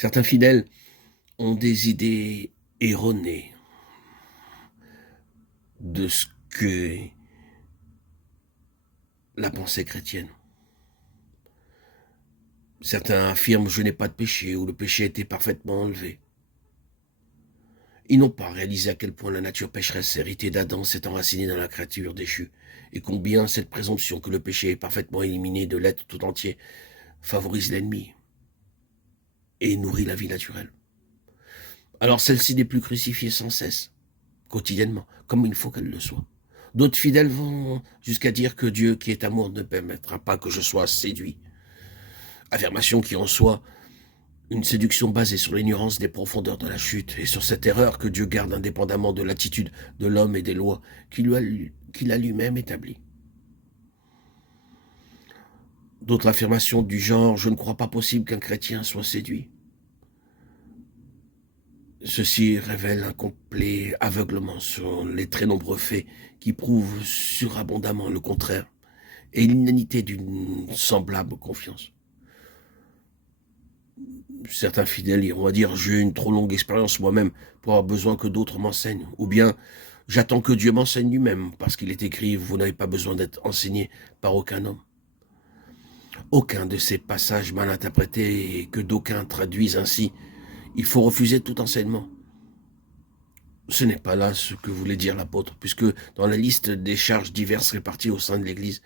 Certains fidèles ont des idées erronées de ce que la pensée chrétienne. Certains affirment je n'ai pas de péché ou le péché a été parfaitement enlevé. Ils n'ont pas réalisé à quel point la nature pécheresse héritée d'Adam s'est enracinée dans la créature déchue et combien cette présomption que le péché est parfaitement éliminé de l'être tout entier favorise l'ennemi et nourrit la vie naturelle. Alors celle-ci n'est plus crucifiée sans cesse, quotidiennement, comme il faut qu'elle le soit. D'autres fidèles vont jusqu'à dire que Dieu qui est amour ne permettra pas que je sois séduit. Affirmation qui en soi une séduction basée sur l'ignorance des profondeurs de la chute et sur cette erreur que Dieu garde indépendamment de l'attitude de l'homme et des lois qu'il a lui-même établies. D'autres affirmations du genre « je ne crois pas possible qu'un chrétien soit séduit ». Ceci révèle un complet aveuglement sur les très nombreux faits qui prouvent surabondamment le contraire et l'inanité d'une semblable confiance. Certains fidèles iront à dire « j'ai une trop longue expérience moi-même pour avoir besoin que d'autres m'enseignent » ou bien « j'attends que Dieu m'enseigne lui-même parce qu'il est écrit « vous n'avez pas besoin d'être enseigné par aucun homme ». Aucun de ces passages mal interprétés et que d'aucuns traduisent ainsi « il faut refuser tout enseignement ». Ce n'est pas là ce que voulait dire l'apôtre, puisque dans la liste des charges diverses réparties au sein de l'Église,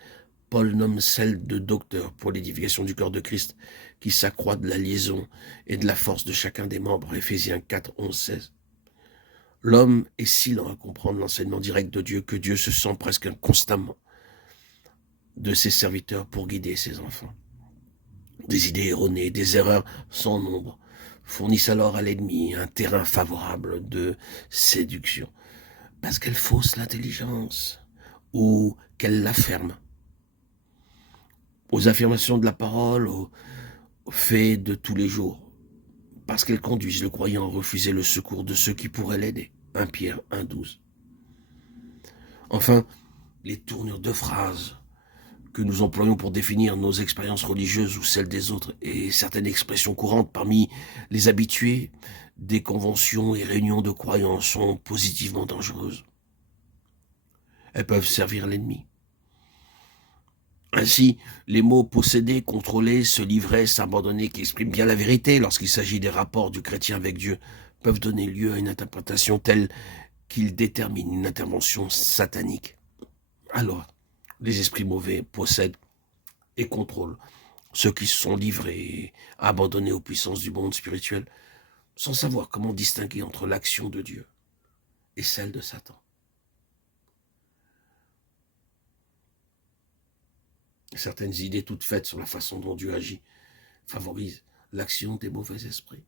Paul nomme celle de docteur pour l'édification du corps de Christ, qui s'accroît de la liaison et de la force de chacun des membres, Éphésiens 4, 11, 16. L'homme est si lent à comprendre l'enseignement direct de Dieu que Dieu se sent presque constamment de ses serviteurs pour guider ses enfants. Des idées erronées, des erreurs sans nombre, fournissent alors à l'ennemi un terrain favorable de séduction, parce qu'elle fausse l'intelligence ou qu'elle la ferme. Aux affirmations de la parole, aux faits de tous les jours, parce qu'elles conduisent le croyant à refuser le secours de ceux qui pourraient l'aider. 1 Pierre 1, 12. Enfin, les tournures de phrases que nous employons pour définir nos expériences religieuses ou celles des autres et certaines expressions courantes parmi les habitués des conventions et réunions de croyants sont positivement dangereuses. Elles peuvent servir l'ennemi. Ainsi, les mots posséder, contrôler, se livrer, s'abandonner, qui expriment bien la vérité lorsqu'il s'agit des rapports du chrétien avec Dieu, peuvent donner lieu à une interprétation telle qu'ils déterminent une intervention satanique. Alors, les esprits mauvais possèdent et contrôlent ceux qui se sont livrés et abandonnés aux puissances du monde spirituel, sans savoir comment distinguer entre l'action de Dieu et celle de Satan. Certaines idées toutes faites sur la façon dont Dieu agit favorisent l'action des mauvais esprits.